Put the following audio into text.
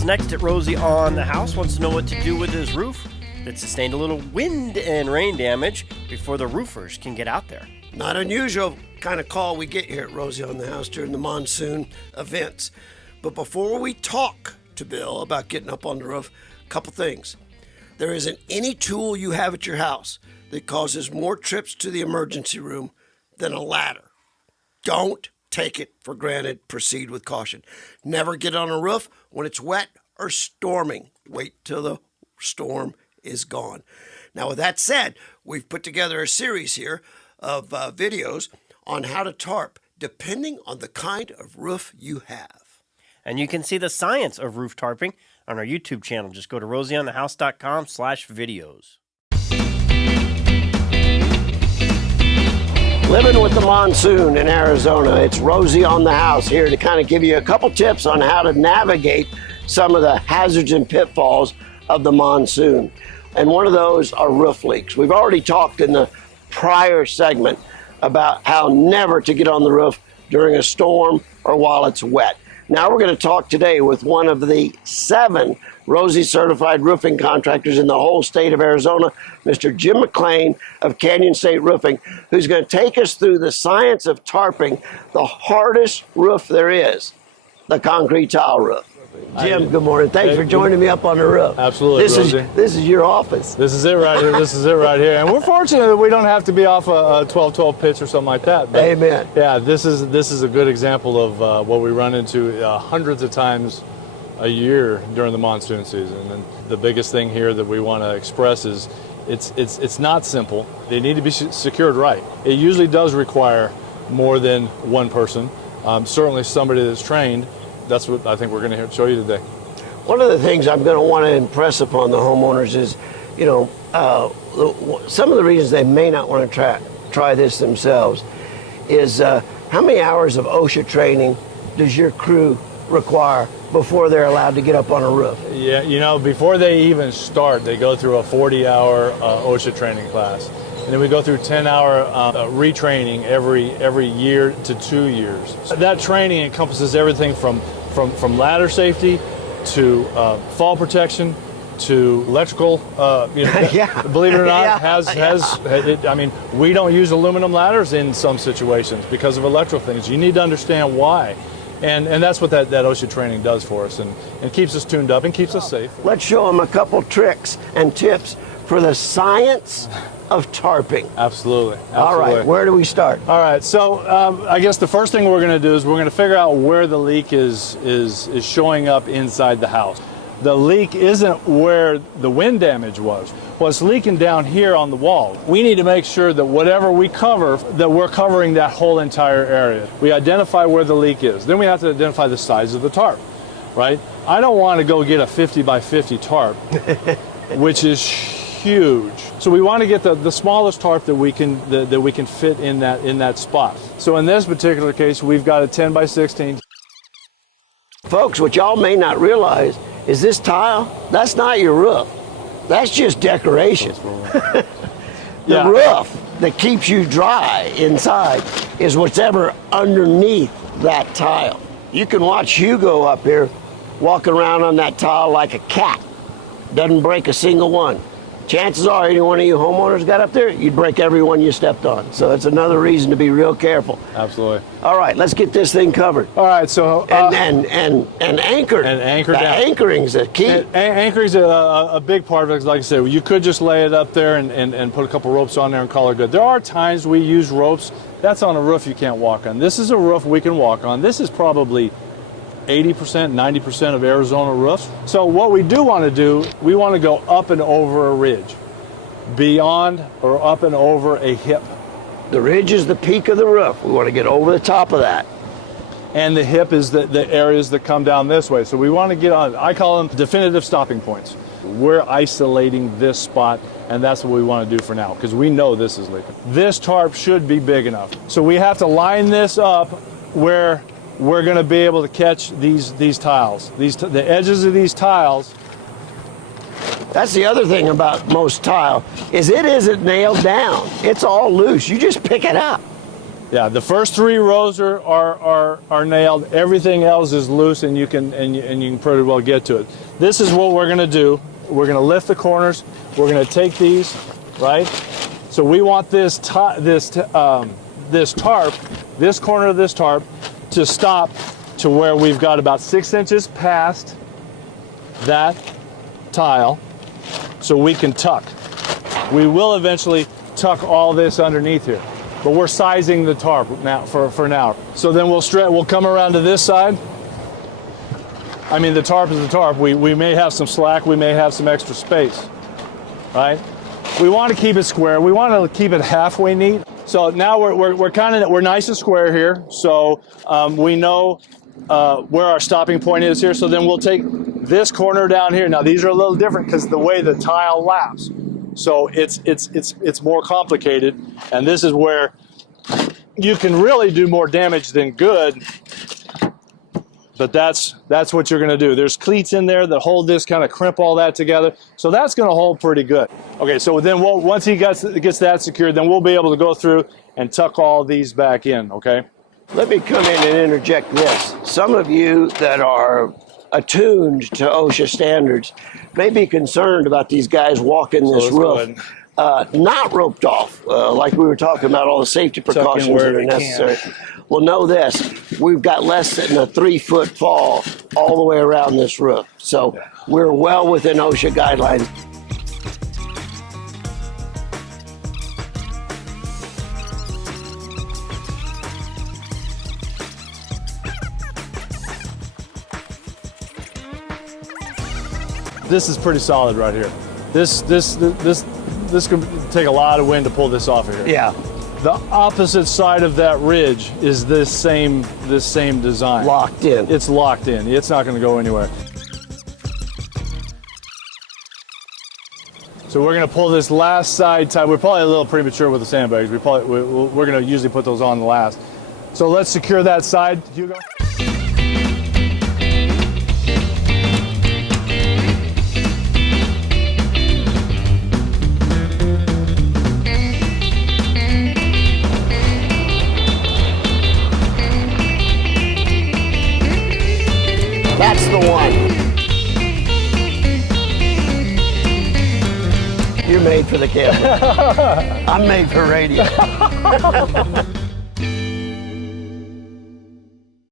Bill's next at Rosie on the house, wants to know what to do with his roof that sustained a little wind and rain damage before the roofers can get out there. Not unusual kind of call we get here at Rosie on the house during the monsoon events. But before we talk to Bill about getting up on the roof, a couple things. There isn't any tool you have at your house that causes more trips to the emergency room than a ladder. Don't take it for granted. Proceed with caution. Never get on a roof when it's wet or storming. Wait till the storm is gone. Now, with that said, we've put together a series here of videos on how to tarp, depending on the kind of roof you have. And you can see the science of roof tarping on our YouTube channel. Just go to rosieonthehouse.com/videos. Living with the monsoon in Arizona, it's Rosie on the house here to kind of give you a couple tips on how to navigate some of the hazards and pitfalls of the monsoon. And one of those are roof leaks. We've already talked in the prior segment about how never to get on the roof during a storm or while it's wet. Now we're going to talk today with one of the 7 Rosie certified roofing contractors in the whole state of Arizona, Mr. Jim Mclain of Canyon State Roofing, who's going to take us through the science of tarping the hardest roof there is, the concrete tile roof. Jim, good morning. Thanks for joining me up on the roof. Absolutely, Rosie. This is your office. This is it right here. This is it right here. And we're fortunate that we don't have to be off a 12-12 pitch or something like that. But amen. Yeah, this is a good example of what we run into hundreds of times a year during the monsoon season. And the biggest thing here that we want to express is it's not simple. They need to be secured right. It usually does require more than one person. Certainly somebody that's trained. That's what I think we're going to show you today. One of the things I'm going to want to impress upon the homeowners is, some of the reasons they may not want to try this themselves is how many hours of OSHA training does your crew require before they're allowed to get up on a roof? Yeah, before they even start, they go through a 40-hour OSHA training class. And then we go through 10-hour retraining every year to 2 years. That training encompasses everything from ladder safety to fall protection to electrical. Yeah. Believe it or not, yeah. we don't use aluminum ladders in some situations because of electrical things. You need to understand why. And that's what that OSHA training does for us and keeps us tuned up and keeps us safe. Let's show them a couple tricks and tips for the science of tarping. Absolutely. All right, where do we start? All right, so I guess the first thing we're going to do is we're going to figure out where the leak is showing up inside the house. The leak isn't where the wind damage was. Well, it's leaking down here on the wall. We need to make sure that whatever we cover, that we're covering that whole entire area. We identify where the leak is. Then we have to identify the size of the tarp, right? I don't want to go get a 50 by 50 tarp, which is huge. So we want to get the smallest tarp that we can fit in that spot. So in this particular case, we've got a 10 by 16. Folks, what y'all may not realize is this tile, that's not your roof. That's just decoration. The roof that keeps you dry inside is whatever underneath that tile. You can watch Hugo up here walking around on that tile like a cat. Doesn't break a single one. Chances are any one of you homeowners got up there, you'd break every one you stepped on. So it's another reason to be real careful. Absolutely. All right, let's get this thing covered. All right, so and anchored. And anchored down. Anchoring's a key. Anchoring's a big part of it. Like I said, you could just lay it up there and put a couple ropes on there and call it good. There are times we use ropes. That's on a roof you can't walk on. This is a roof we can walk on. This is probably 80%, 90% of Arizona roofs. So what we do want to do, we want to go up and over a ridge, beyond or up and over a hip. The ridge is the peak of the roof. We want to get over the top of that. And the hip is the areas that come down this way. So we want to get on, I call them definitive stopping points. We're isolating this spot, and that's what we want to do for now, because we know this is leaking. This tarp should be big enough. So we have to line this up where we're going to be able to catch these tiles. The edges of these tiles. That's the other thing about most tile, is it isn't nailed down. It's all loose. You just pick it up. Yeah, the first 3 rows are nailed. Everything else is loose, and you can pretty well get to it. This is what we're going to do. We're going to lift the corners. We're going to take these, right? So we want this tarp, this corner of this tarp, to stop to where we've got about 6 inches past that tile, so we can tuck. We will eventually tuck all this underneath here, but we're sizing the tarp now for now. So then we'll come around to this side. I mean, the tarp is the tarp. We may have some slack, we may have some extra space, right? We want to keep it square. We want to keep it halfway neat. So now we're nice and square here. So we know where our stopping point is here. So then we'll take this corner down here. Now these are a little different because the way the tile laps. So it's more complicated, and this is where you can really do more damage than good. But that's what you're going to do. There's cleats in there that hold this, kind of crimp all that together. So that's going to hold pretty good. Okay, so then once he gets that secured, then we'll be able to go through and tuck all these back in, okay? Let me come in and interject this. Some of you that are attuned to OSHA standards may be concerned about these guys walking this roof not roped off, like we were talking about, all the safety precautions that are necessary. Well, know this, we've got less than a 3-foot fall all the way around this roof. So we're well within OSHA guidelines. This is pretty solid right here. This could take a lot of wind to pull this off of here. Yeah. The opposite side of that ridge is this same design. Locked in. It's locked in. It's not going to go anywhere. So we're going to pull this last side tie. We're probably a little premature with the sandbags. We're going to usually put those on last. So let's secure that side, Hugo. That's the one. You're made for the camera. I'm made for radio.